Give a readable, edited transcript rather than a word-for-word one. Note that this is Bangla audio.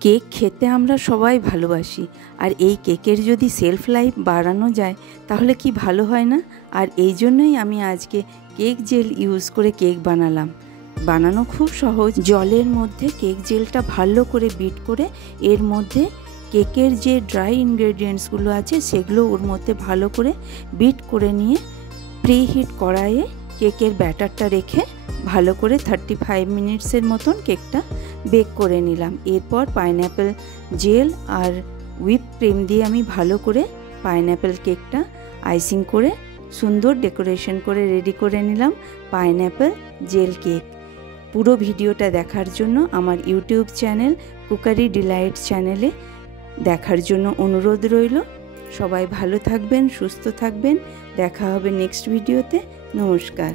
কেক খেতে আমরা সবাই ভালোবাসি, আর এই কেকের যদি শেলফ লাইফ বাড়ানো যায় তাহলে কি ভালো হয় না। আর এই জন্যই আমি আজকে কেক জেল ইউজ করে কেক বানালাম। বানানো খুব সহজ। জলের মধ্যে কেক জেলটা ভালো করে বিট করে এর মধ্যে কেকের যে ড্রাই ইনগ্রেডিয়েন্টসগুলো আছে সেগুলো ওর মধ্যে ভালো করে বিট করে নিয়ে প্রিহিট কড়াইয়ে কেকের ব্যাটারটা রেখে ভালো করে 35 মিনিটসের মতন কেকটা বেক করে নিলাম। এরপর পাইনঅ্যাপেল জেল আর হুইপ ক্রিম দিয়ে আমি ভালো করে পাইনঅ্যাপেল কেকটা আইসিং করে সুন্দর ডেকোরেশন করে রেডি করে নিলাম পাইনঅ্যাপেল জেল কেক। পুরো ভিডিওটা দেখার জন্য আমার ইউটিউব চ্যানেল কুকারি ডিলাইট চ্যানেলে দেখার জন্য অনুরোধ রইল। সবাই ভালো থাকবেন, সুস্থ থাকবেন। দেখা হবে নেক্সট ভিডিওতে। নমস্কার।